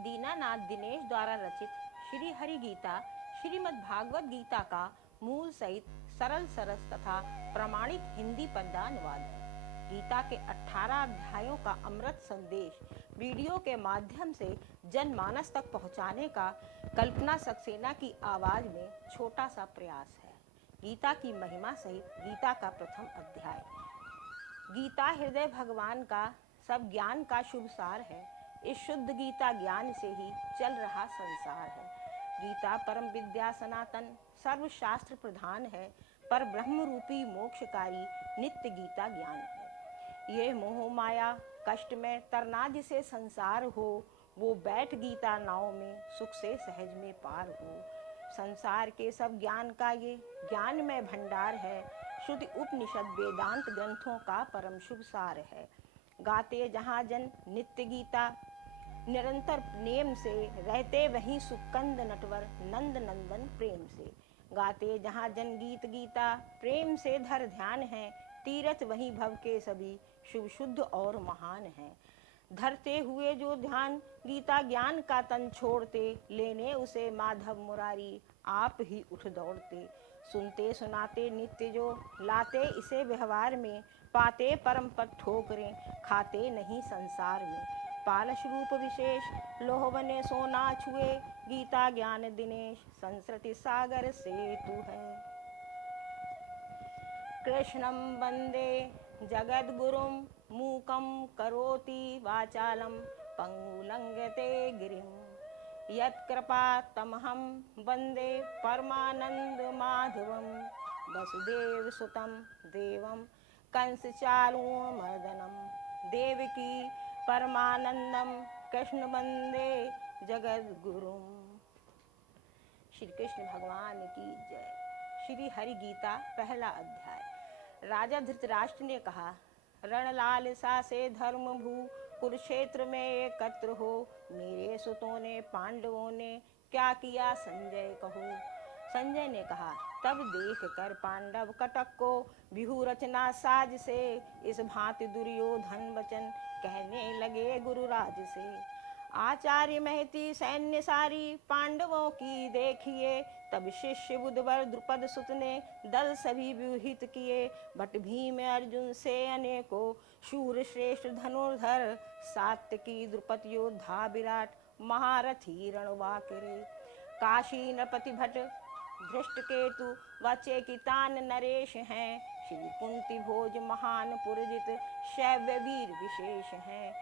दीनानाथ दिनेश द्वारा रचित श्री हरि गीता श्रीमद् भागवत गीता का मूल सहित सरल सरस तथा प्रमाणित हिंदी पद्यानुवाद है। गीता के 18 अध्यायों का अमृत संदेश वीडियो के माध्यम से जनमानस तक पहुंचाने का कल्पना सक्सेना की आवाज में छोटा सा प्रयास है। गीता की महिमा सहित गीता का प्रथम अध्याय। गीता हृदय भगवान का सब ज्ञान का शुभ सार है। इस शुद्ध गीता ज्ञान से ही चल रहा संसार है। गीता परम विद्या सनातन सर्वशास्त्र प्रधान है, पर ब्रह्म रूपी मोक्षकारी नित्य गीता ज्ञान है। ये मोह माया कष्ट में तरना जिसे संसार हो, वो बैठ गीता नाव में सुख से सहज में पार हो। संसार के सब ज्ञान का ये ज्ञान में भंडार है। श्रुति उपनिषद वेदांत ग्रंथों का परम शुभ सार है। गाते जहाँ जन नित्य गीता निरंतर नेम से, रहते वहीं सुकंद नटवर नंद नंदन प्रेम से। गाते जहाँ जन गीत गीता प्रेम से धर ध्यान है। तीरथ वहीं भव के सभी शुभ शुद्ध और महान है। धरते हुए जो ध्यान गीता ज्ञान का तन छोड़ते, लेने उसे माधव मुरारी आप ही उठ दौड़ते। सुनते सुनाते नित्य जो लाते इसे व्यवहार में, पाते परम पद ठोकरें खाते नहीं संसार में। पालश रूप विशेष लोह बने सोना छुए, गीता ज्ञान दिनेश संस्कृति सागर से तू है। कृष्णं वंदे जगद्गुरुं मूकं करोति वाचालं पंगुलंघ्यते गिरिं। यत्कृपा तमहं वंदे परमानंद माधवं, वसुदेव सुतं देवं कंसचाणूरमर्दनं। देवकी परमानंदम कृष्ण वंदे जगद्गुरुं। श्री कृष्ण भगवान की जय। श्री हरि गीता पहला अध्याय। राजा धृतराष्ट्र ने कहा, रणलालसा से धर्म भू कुरुक्षेत्र में एकत्र हो। मेरे सुतों ने पांडवों ने क्या किया संजय कहो। संजय ने कहा, तब देख कर पांडव कटक को व्यूह रचना साज से, इस भांति दुर्योधन वचन कहने लगे गुरुराज से। आचार्य महती सैन्य सारी पांडवों की देखिए, तब शिष्य बुधवर द्रुपद सुत ने दल सभी व्यूहित किए। बट भीम अर्जुन से अनेकों शूर श्रेष्ठ धनुर्धर, सात्यकी द्रुपद योद्धा विराट महारथी रणवाकरे। काशी नृपति भट धृष्टकेतु व चेकितान नरेश हैं। श्री कुंती भोज महान पुरजित शैव्य वीर विशेष हैं।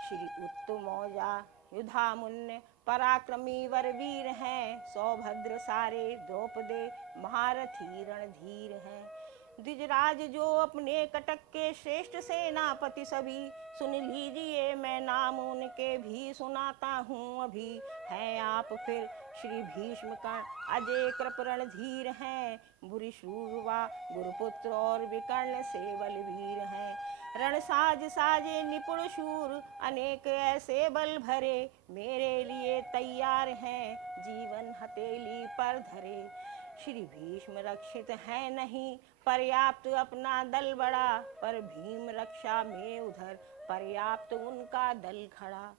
श्री उत्तमौजा युधामुन्य पराक्रमी वर वीर हैं। सौभद्र सारे द्रौपदे महारथी रणधीर हैं। द्विजराज जो अपने कटक के श्रेष्ठ सेनापति सभी, सुन लीजिए मैं नाम उनके भी सुनाता हूँ अभी। हैं आप फिर श्री भीष्म कर्ण अजय कृप रणधीर हैं। भूरिश्रवा गुरुपुत्र और विकर्ण से बलवीर हैं। रणसाज साजे निपुण शूर अनेक ऐसे बल भरे, मेरे लिए तैयार हैं जीवन हथेली पर धरे। श्री भीष्म रक्षित है नहीं पर्याप्त अपना दल बड़ा, पर भीम रक्षा में उधर पर्याप्त उनका दल खड़ा।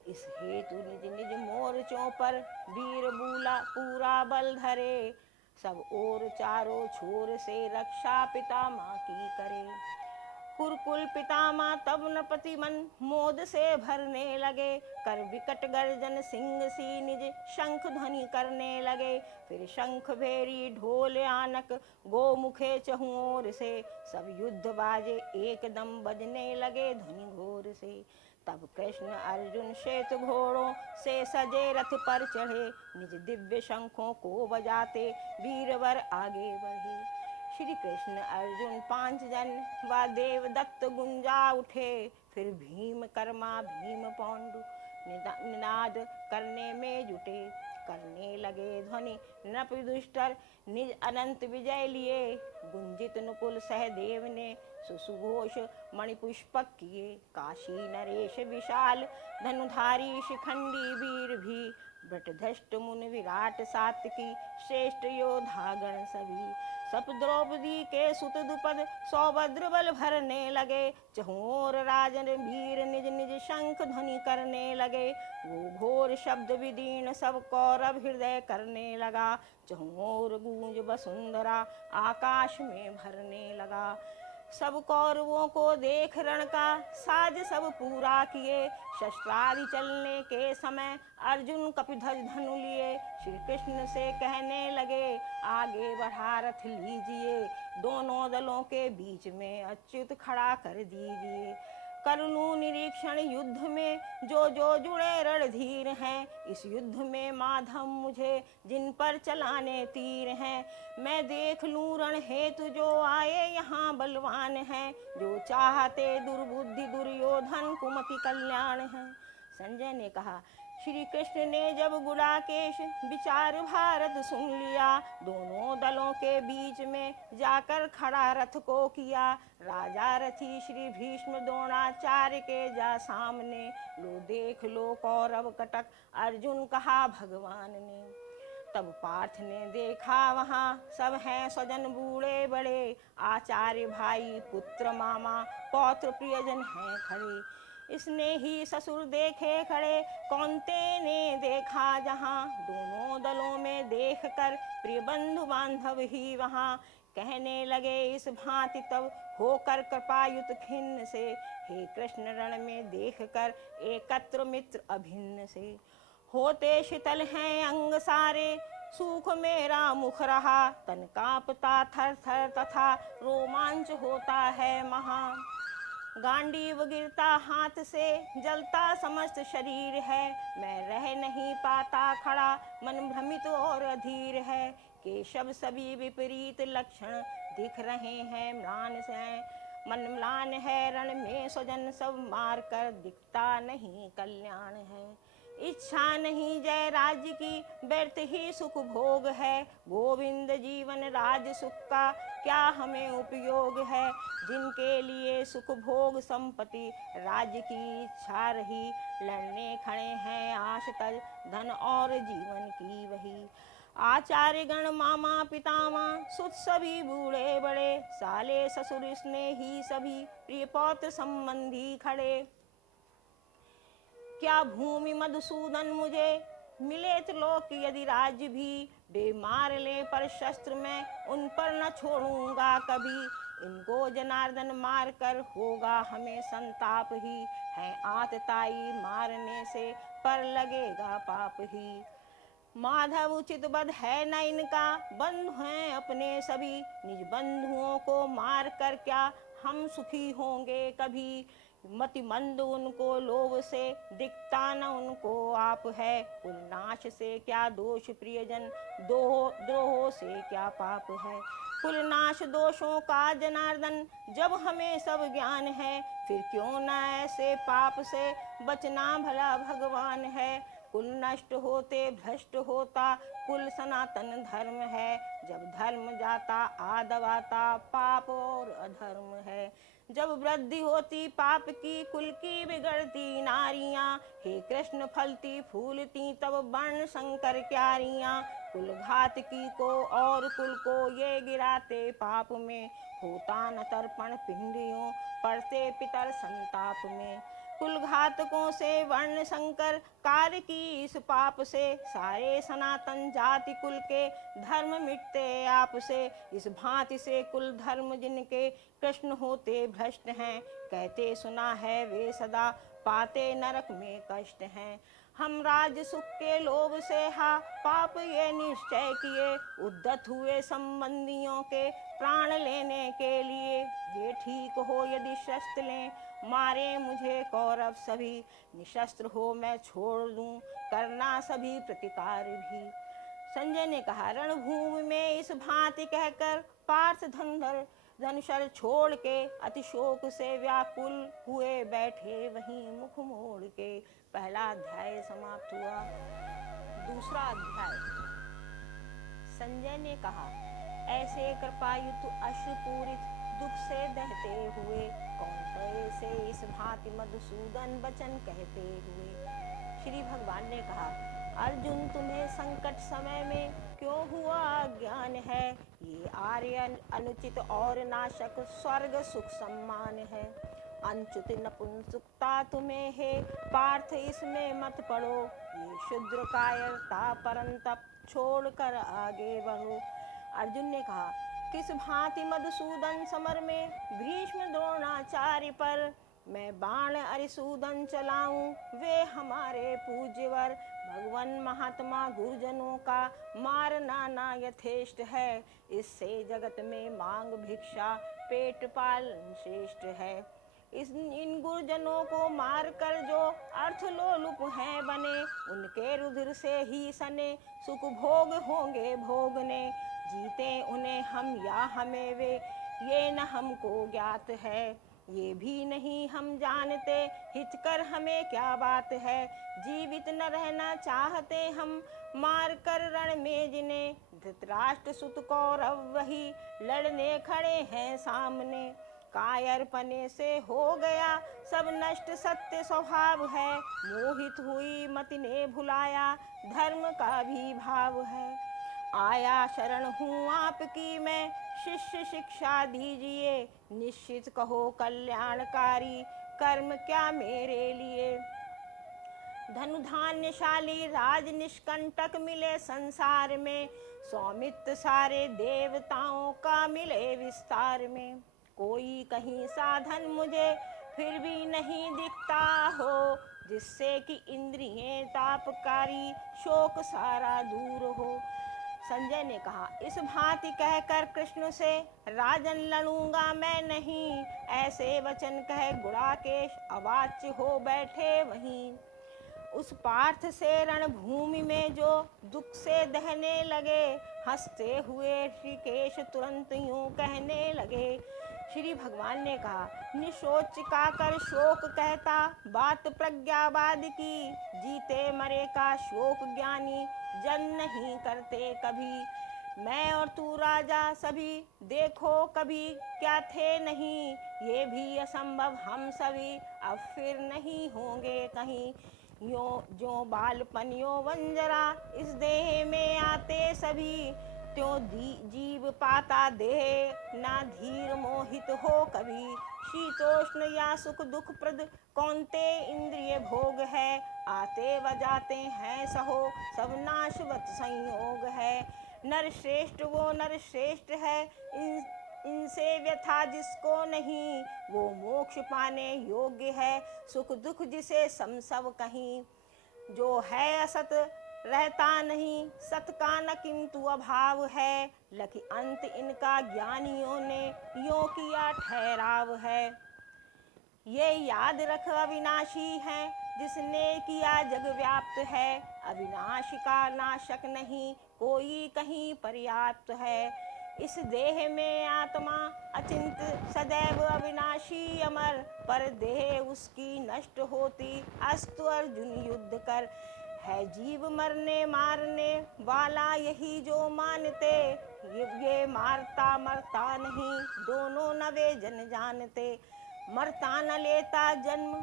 इस हेतु निज निज मोर्चों पर वीर बूला पूरा बल धरे। सब ओर चारों छोर से रक्षा पितामह की करे। कुरुकुल पितामह तब नृपति मन मोद से भरने लगे। कर विकट गर्जन सिंह सी निज शंख ध्वनि करने लगे। फिर शंख भेरी ढोल आनक गोमुखे चहुं ओर से, सब युद्ध बाजे एकदम बजने लगे ध्वनि घोर से। तब कृष्ण अर्जुन श्वेत घोड़ों से सजे रथ पर चढ़े, निज दिव्य शंखों को बजाते वीरवर आगे बढ़े। श्री कृष्ण अर्जुन 5 जन व देवदत्त गुंजा उठे। फिर भीम कर्मा भीम पांडु निनाद करने में जुटे। करने लगे ध्वनि नृपदुष्टर निज अनंत विजय लिए। गुंजित नुकुल सहदेव ने सुसुघोष मणिपुष्पक किए। काशी नरेश विशाल धनुधारी शिखंडी वीर भी, वृषधष्ट मुनि विराट सात्विकी श्रेष्ठ योधा गण सभी सप द्रौपदी के सुत दुपद सौभद्र बल भरने लगे चहुं ओर राजन वीर निज निज शंख ध्वनि करने लगे वो घोर शब्द विदीर्ण सब कौरव हृदय करने लगा चहुं ओर गूंज वसुंधरा आकाश में भरने लगा सब कौरवों को देख रण का साज सब पूरा किए शस्त्रादि चलने के समय अर्जुन कपिध्वज धनु लिए श्री कृष्ण से कहने लगे आगे बढ़ा रथ लीजिए दोनों दलों के बीच में अच्युत खड़ा कर दीजिए कर लूं निरीक्षण युद्ध में जो जो जुड़े रणधीर हैं इस युद्ध में माधव मुझे जिन पर चलाने तीर हैं मैं देख लूं रण हेतु जो आए यहाँ बलवान हैं जो चाहते दुर्बुद्धि दुर्योधन कुमति कल्याण है। संजय ने कहा श्री कृष्ण ने जब गुडाकेश विचार भारत सुन लिया दोनों दलों के बीच में जाकर खड़ा रथ को किया राजा रथी श्री भीष्म द्रोणाचार्य के जा सामने लो देख लो कौरव कटक अर्जुन कहा भगवान ने तब पार्थ ने देखा वहाँ सब हैं स्वजन बूढ़े बड़े आचार्य भाई पुत्र मामा पौत्र प्रियजन हैं खड़े इसने ही ससुर देखे खड़े कौन्ते ने देखा जहाँ दोनों दलों में देख कर प्रिय बंधु बांधव ही वहाँ कहने लगे इस भांति तब होकर कृपायुत खिन्न से हे कृष्ण रण में देख कर एकत्र मित्र अभिन्न से होते शीतल हैं अंग सारे सूख मेरा मुख रहा तन कांपता थर थर तथा रोमांच होता है महा गांडीव गिरता हाथ से जलता समस्त शरीर है मैं रह नहीं पाता खड़ा मन भ्रमित और अधीर है केशव सभी विपरीत लक्षण दिख रहे हैं म्लान से मन म्लान है रण में स्वजन सब मार कर दिखता नहीं कल्याण है इच्छा नहीं जय राज्य की व्यर्थ ही सुख भोग है गोविंद जीवन राज सुख का क्या हमें उपयोग है जिनके लिए सुख भोग संपत्ति राज्य की इच्छा रही लड़ने खड़े हैं आश तज धन और जीवन की वही आचार्य गण मामा पितामा सुत सभी बूढ़े बड़े साले ससुर स्नेही सभी प्रिय पौत्र संबंधी खड़े क्या भूमि मधुसूदन मुझे मिले त्रिलोक यदि राज्य भी वे मार ले पर शस्त्र में उन पर न छोड़ूंगा कभी इनको जनार्दन मार कर होगा हमें संताप ही है आतताई मारने से पर लगेगा पाप ही माधव उचित बध है न इनका बंधु हैं अपने सभी निज बंधुओं को मार कर क्या हम सुखी होंगे कभी मति मंद उनको लोभ से दिखता न उनको आप है कुलनाश से क्या दोष प्रियजन द्रोह से क्या पाप है कुलनाश दोषों का जनार्दन जब हमें सब ज्ञान है फिर क्यों न ऐसे पाप से बचना भला भगवान है कुल नष्ट होते भ्रष्ट होता कुल सनातन धर्म है जब धर्म जाता आदव आता पाप और अधर्म है जब वृद्धि होती पाप की कुल की बिगड़ती नारियां हे कृष्ण फलती फूलती तब वर्ण शंकर क्यारियां कुल घात की को और कुल को ये गिराते पाप में होता न तर्पण पिंडियों पड़ते पितर संताप में कुल घातकों से वर्ण शंकर कार्य की इस पाप से सारे सनातन जाति कुल के धर्म मिटते आप से इस भांति से कुल धर्म जिनके कृष्ण होते भ्रष्ट हैं कहते सुना है वे सदा पाते नरक में कष्ट हैं हम राज सुख के लोभ से हा पाप ये निश्चय किए उद्यत हुए संबंधियों के प्राण लेने के लिए ये ठीक हो यदि शस्त्र लें मारे मुझे कौरव सभी निशस्त्र हो मैं छोड़ दूं करना सभी प्रतिकार भी। संजय ने कहा रणभूमि में इस भांति कहकर पार्थ धनुषर छोड़ के अतिशोक से व्याकुल हुए बैठे वहीं मुख मोड़ के। पहला अध्याय समाप्त हुआ। दूसरा अध्याय। संजय ने कहा ऐसे कृपायुक्त अश्रुपूरित दुख से दहते हुए कौन्तेय से इस भांति मधुसूदन वचन कहते हुए श्री भगवान ने कहा अर्जुन तुम्हें संकट समय में क्यों हुआ ज्ञान है, ये आर्य अनुचित और नाशक स्वर्ग सुख सम्मान है। अनचुत नपुंसकता तुम्हें है पार्थ इसमें मत पड़ो, ये शुद्र कायरता परंतप छोड़कर आगे बढ़ो। अर्जुन ने कहा, किस भांति मधुसूदन समर में भीष्म द्रोणाचार्य पर मैं बाण अरिसूदन चलाऊं, वे हमारे पूज्यवर। भगवान महात्मा गुरुजनों का मारना ना यथेष्ट है, इससे जगत में मांग भिक्षा पेट पालन श्रेष्ठ है। इन गुरुजनों को मार कर जो अर्थ लोलुप हैं बने, उनके रुधिर से ही सने सुख भोग होंगे भोगने। जीते उन्हें हम या हमें वे, ये न हमको ज्ञात है। ये भी नहीं हम जानते हित कर हमें क्या बात है। जीवित न रहना चाहते हम मार कर रण में जिन्हें, धृतराष्ट्र सुत कौरव वही लड़ने खड़े हैं सामने। कायरपने से हो गया सब नष्ट सत्य स्वभाव है, मोहित हुई मति ने भुलाया धर्म का भी भाव है। आया शरण हूँ आपकी मैं, शिष्य शिक्षा दीजिए, निश्चित कहो कल्याणकारी कर्म क्या मेरे लिए। धनु धान्यशाली राज निष्कंटक मिले संसार में, स्वामित्व सारे देवताओं का मिले विस्तार में। कोई कहीं साधन मुझे फिर भी नहीं दिखता हो, जिससे कि इंद्रियें तापकारी शोक सारा दूर हो। संजय ने कहा, इस भांति कहकर कृष्ण से राजन लड़ूंगा मैं नहीं, ऐसे वचन कह गुड़ाकेश अवाच्य हो बैठे वहीं। उस पार्थ से रणभूमि में जो दुख से दहने लगे, हंसते हुए ऋषिकेश तुरंत यूं कहने लगे। श्री भगवान ने कहा, निशोच का कर शोक कहता बात प्रज्ञावाद की, जीते मरे का शोक ज्ञानी जन नहीं करते कभी। मैं और तू राजा सभी देखो कभी क्या थे नहीं, ये भी असंभव हम सभी अब फिर नहीं होंगे कहीं। यो जो बालपन यो वंजरा इस देह में आते सभी, त्यों जीव पाता देह ना धीर मोहित हो कभी। शीतोष्ण या सुख दुख प्रद कौनते इंद्रिय भोग है, आते बजाते हैं सहो सब नाशवत संयोग है। नर श्रेष्ठ वो नर श्रेष्ठ है, इनसे व्यथा जिसको नहीं, वो मोक्ष पाने योग्य है, सुख दुख जिसे सम सब कहीं। जो है असत रहता नहीं, सत का न किंतु अभाव है, लखी अंत इनका ज्ञानियों ने यो किया ठहराव है। ये याद रख अविनाशी है, जिसने किया जग व्याप्त है, अविनाशी का नाशक नहीं कोई कहीं पर्याप्त है। इस देह में आत्मा अचिंत सदैव अविनाशी अमर, पर देह उसकी नष्ट होती अस्तु अर्जुन युद्ध कर। है जीव मरने मारने वाला यही जो मानते, ये मारता मरता नहीं दोनों न वे जन जानते। मरता न लेता जन्म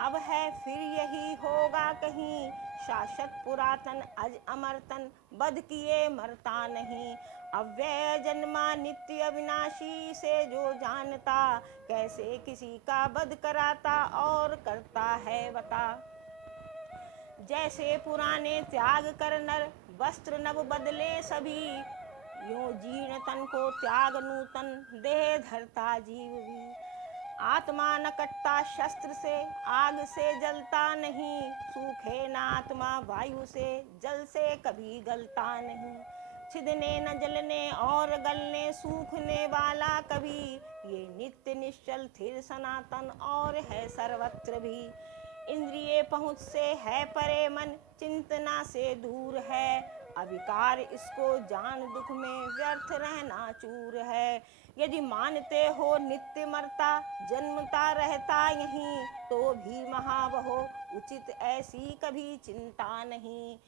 अब है फिर यही होगा कहीं, शाश्वत पुरातन अज अमरतन बध किए मरता नहीं। अव्यय जन्मा नित्य अविनाशी से जो जानता, कैसे किसी का बध कराता और करता है बता। जैसे पुराने त्याग कर नर वस्त्र नव बदले सभी, यूं जीर्ण तन को त्याग नूतन देह धरता जीव भी। आत्मा न कटता शस्त्र से आग से जलता नहीं, सूखे न आत्मा वायु से जल से कभी गलता नहीं। छिदने न जलने और गलने सूखने वाला कभी, ये नित्य निश्चल स्थिर सनातन और है सर्वत्र भी। इंद्रिय पहुँच से है परे मन चिंतना से दूर है, अविकार इसको जान दुख में व्यर्थ रहना चूर है। यदि मानते हो नित्य मरता जन्मता रहता यहीं, तो भी महाबहो उचित ऐसी कभी चिंता नहीं।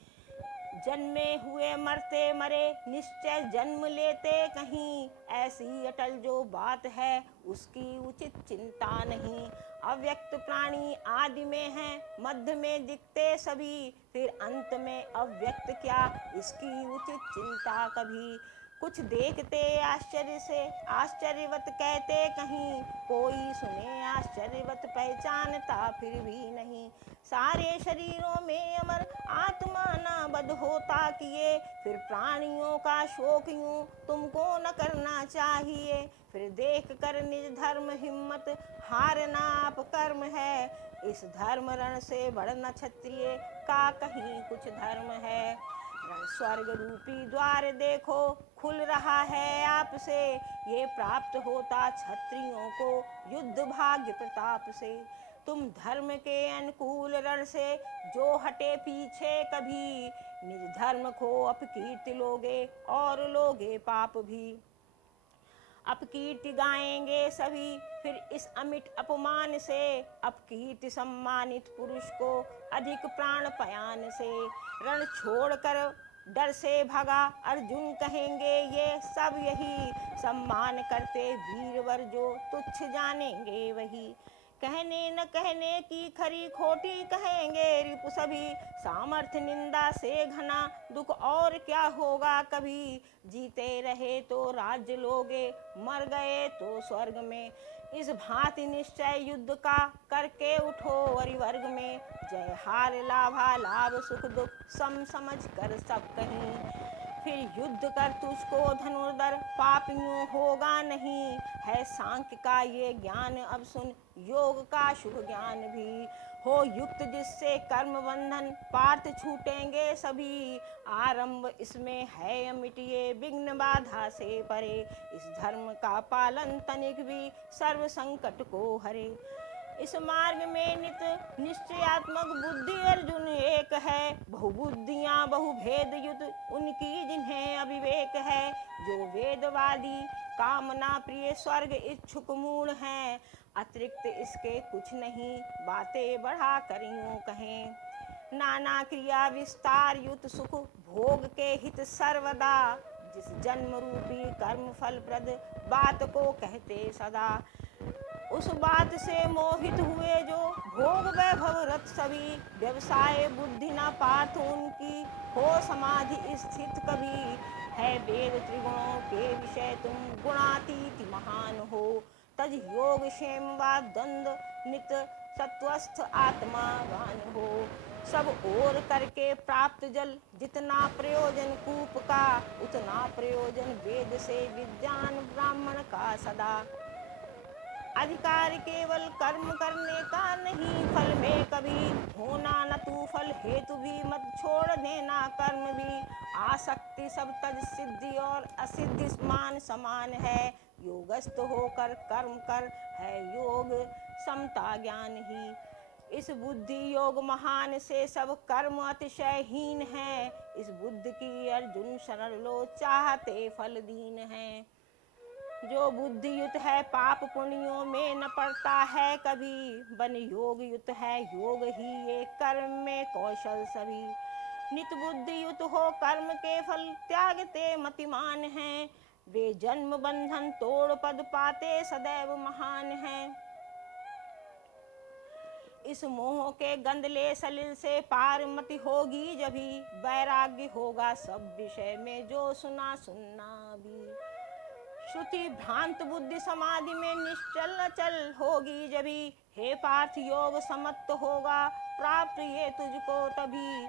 जन्मे हुए मरते मरे निश्चय जन्म लेते कहीं, ऐसी अटल जो बात है उसकी उचित चिंता नहीं। अव्यक्त प्राणी आदि में है, मध्य में दिखते सभी, फिर अंत में अव्यक्त क्या इसकी उचित चिंता कभी। कुछ देखते आश्चर्य से आश्चर्यवत कहते कहीं, कोई सुने आश्चर्यवत पहचानता फिर भी नहीं। सारे शरीरों में अमर आत्मा न बद होता किए, फिर प्राणियों का शोक यूं तुमको न करना चाहिए। फिर देख कर निज धर्म हिम्मत हारना आप कर्म है, इस धर्म रण से बढ़ना क्षत्रिय का कहीं कुछ धर्म है। स्वर्ग रूपी द्वार देखो खुल रहा है आपसे, ये प्राप्त होता क्षत्रियों को युद्ध भाग्य प्रताप से। तुम धर्म के अनुकूल रण से जो हटे पीछे कभी, निज धर्म को अपकीर्ति लोगे और लोगे पाप भी। अपकीर्ति गाएंगे सभी फिर इस अमिट अपमान से, अपकीर्ति सम्मानित पुरुष को अधिक प्राण पयान से। रण छोड़कर डर से भगा अर्जुन कहेंगे ये सब यही, सम्मान करते वीरवर जो तुच्छ जानेंगे वही। कहने न कहने की खरी खोटी कहेंगे रिपु सभी, सामर्थ्य निंदा से घना दुख और क्या होगा कभी। जीते रहे तो राज्य लोगे, मर गए तो स्वर्ग में, इस भांति निश्चय युद्ध का करके उठो हरिवर्ग में। जय हार लाभा लाभ सुख दुख सम समझ कर सब कहीं, फिर युद्ध कर तुझको धनुर्धर पाप यूं होगा नहीं। है सांख्य का ये ज्ञान अब सुन, योग का शुभ ज्ञान भी हो युक्त, जिससे कर्म बंधन पार्थ छूटेंगे सभी। आरंभ इसमें है अमिट ये विघ्न बाधा से परे, इस धर्म का पालन तनिक भी सर्व संकट को हरे। इस मार्ग में नित निश्चयात्मक बुद्धि अर्जुन एक है, बहुबुद्धियां बहुभेद युत उनकी जिन्हें अविवेक है। जो वेदवादी कामना प्रिय स्वर्ग इच्छुक मूढ़ हैं, अतिरिक्त इसके कुछ नहीं बातें बढ़ा कर यूं कहें। नाना क्रिया विस्तार युत सुख भोग के हित सर्वदा, जिस जन्म रूपी कर्म फल प्रद बात को कहते सदा। उस बात से मोहित हुए जो भोग वैभव रत सभी, व्यवसाय बुद्धि न पार्थ उनकी हो समाधि स्थित कभी। है वेद त्रिगुणों के विषय तुम गुणातीत महान हो, तज योग क्षेम व द्वंद नित सत्वस्थ आत्मा वान हो। सब ओर करके प्राप्त जल जितना प्रयोजन कूप का, उतना प्रयोजन वेद से विद्वान ब्राह्मण का सदा। अधिकार केवल कर्म करने का नहीं फल में कभी, होना न तू फल हेतु भी मत छोड़ देना कर्म भी। आसक्ति सब तज सिद्धि और असिद्धि मान समान है, योगस्थ होकर कर्म कर है योग समता ज्ञान ही। इस बुद्धि योग महान से सब कर्म अतिशयहीन है, इस बुद्धि की अर्जुन शरण लो चाहते फल दीन है। जो बुद्धि युत है पाप पुण्यों में न पड़ता है कभी, बन योग युत है योग ही ये कर्म में कौशल सभी। नित बुद्धि युत हो कर्म के फल त्यागते मतिमान हैं, वे जन्म बंधन तोड़ पद पाते सदैव महान हैं। इस मोह के गंदले सलिल से पार मति होगी जभी, वैराग्य होगा सब विषय में जो सुना सुनना भी। श्रुति भ्रांत बुद्धि समाधि में निश्चल अचल होगी जभी, हे पार्थ योग समत्त होगा प्राप्त ये तुझको तभी।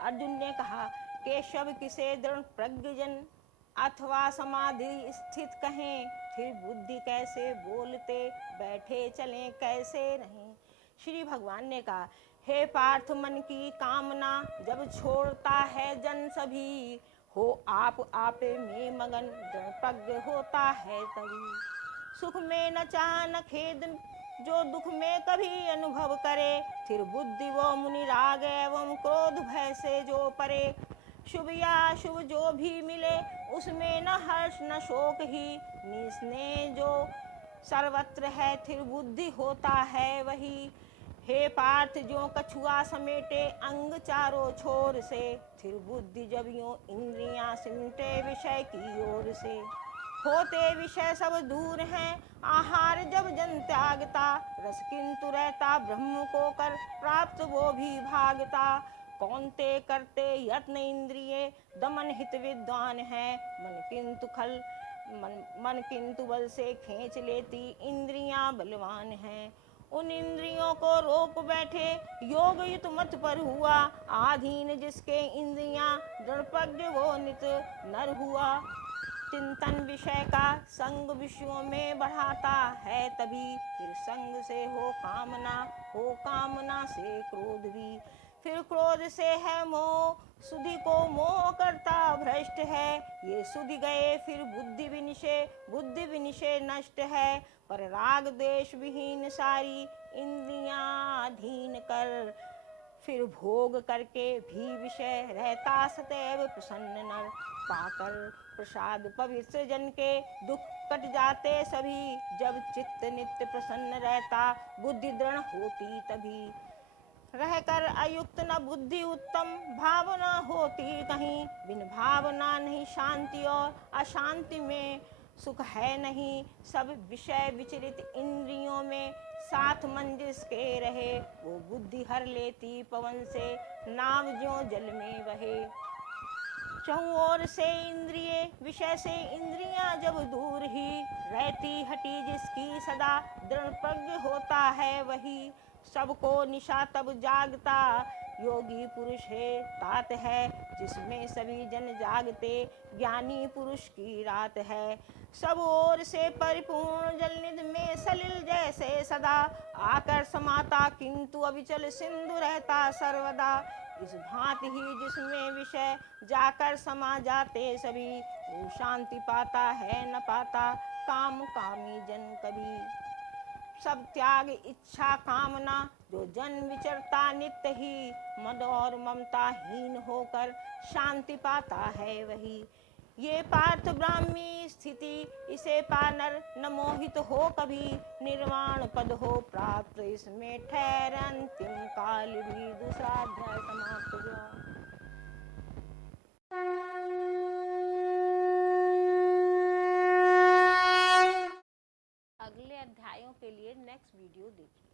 अर्जुन ने कहा केशव किसे दृढ़ प्रज्ञजन अथवा समाधि स्थित कहें, फिर बुद्धि कैसे बोलते बैठे चलें कैसे रहें। श्री भगवान ने कहा हे पार्थ मन की कामना जब छोड़ता है जन सभी, हो आप आपे में मगन प्रज्ञ होता है तभी। सुख में न चाह न खेद जो दुख में कभी अनुभव करे, फिर बुद्धि वो मुनि राग एवं क्रोध भय से जो परे। शुभ या अशुभ जो भी मिले उसमें न हर्ष न शोक ही, निस्नेह जो सर्वत्र है फिर बुद्धि होता है वही। हे पार्थ जो कछुआ समेटे अंग चारों छोर से, फिर बुद्धि जब यूं इंद्रियां सिमटे विषय की ओर से। होते विषय सब दूर हैं आहार जब जन त्यागता, रस किंतु रहता ब्रह्म को कर प्राप्त वो भी भागता। कौनते करते यत्न इंद्रिय दमन हित विद्वान है, मन किंतु बल से खींच लेती इंद्रियां बलवान हैं। उन इंद्रियों को रोक बैठे योग युत मत पर हुआ, आधीन जिसके इंद्रियां दृढ़ वो नित नर हुआ। चिंतन विषय का संग विषयों में बढ़ाता है तभी, फिर संग से हो कामना से क्रोध भी, फिर क्रोध से है मोह, सुधि को मोह करता भ्रष्ट है। ये सुधि गए फिर बुद्धि विनिशे नष्ट है, पर राग द्वेष विहीन सारी इंद्रियां अधीन कर। फिर भोग करके भी विषय रहता सदैव प्रसन्न नर, पाकर प्रसाद पवित्र जन के दुख कट जाते सभी। जब चित्त नित्य प्रसन्न रहता बुद्धि दृढ़ होती तभी, रहकर अयुक्त न बुद्धि उत्तम भावना होती कहीं। बिन भावना नहीं शांति और अशांति में सुख है नहीं, सब विषय विचरित इंद्रियों में साथ मन जिसके रहे। वो बुद्धि हर लेती पवन से नाव ज्यों जल में बहे। चहुं ओर से इंद्रिय विषय से इंद्रियां जब दूर ही रहती, हटी जिसकी सदा दृढ़ प्रज्ञ होता है वही। सबको निशा तब जागता योगी पुरुष है तात है, जिसमें सभी जन जागते ज्ञानी पुरुष की रात है। सब ओर से परिपूर्ण जलनिधि में सलिल जैसे सदा, आकर समाता किंतु अविचल सिंधु रहता सर्वदा। इस भांति ही जिसमें विषय जाकर समा जाते सभी, वो शांति पाता है न पाता काम कामी जन कभी। सब त्याग इच्छा कामना जो जन विचरता नित्य ही, मद और ममता हीन होकर शांति पाता है वही। ये पार्थ ब्राह्मी स्थिति इसे पानर न मोहित हो कभी, निर्वाण पद हो प्राप्त इसमें ठहर अंतिम काल भी। दूसरा अध्याय समाप्त हुआ। अगले अध्यायों के लिए नेक्स्ट वीडियो देखिए।